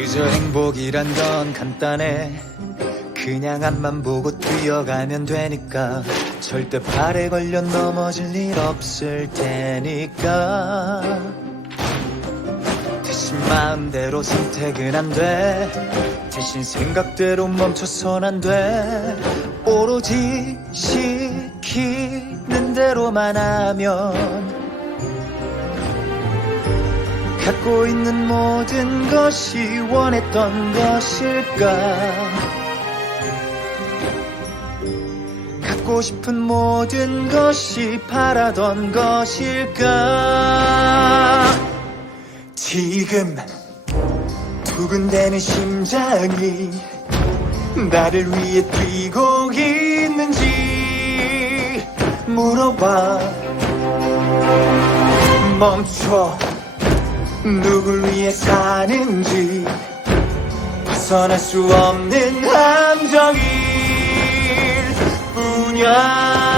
그저 행복이란 건 간단해. 그냥 앞만 보고 뛰어가면 되니까. 절대 발에 걸려 넘어질 일 없을 테니까. 대신 마음대로 선택은 안 돼. 대신 생각대로 멈춰선 안 돼. 오로지 시키는 대로만 하면 갖고 있는 모든 것이 원했던 것일까? 갖고 싶은 모든 것이 바라던 것일까? 지금 두근대는 심장이 나를 위해 뛰고 있는지 물어봐. 멈춰. 누굴 위해 사는지 벗어날 수 없는 함정일 뿐이야.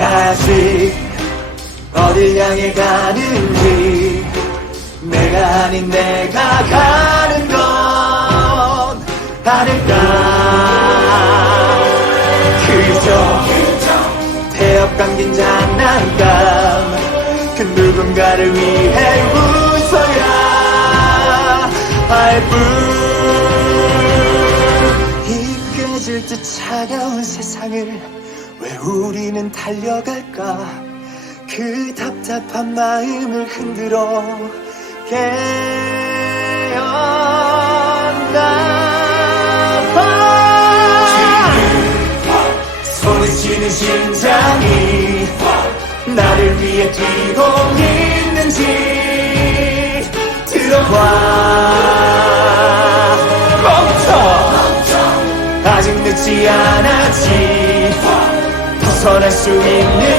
아직 어딜 향해 가는지 내가 아닌 내가 가는 건 아닐까. 그저 태엽 감긴 장난감 그 누군가를 위해 웃어야 할 뿐. 이끌어질 듯 차가운 세상을 왜 우리는 달려갈까. 그 답답한 마음을 흔들어 깨어나봐. 손에 쥐는 심장이 나를 위해 뛰고 있는지 들어봐. 멈춰. 아직 늦지 않았지. 벗어날 수 있는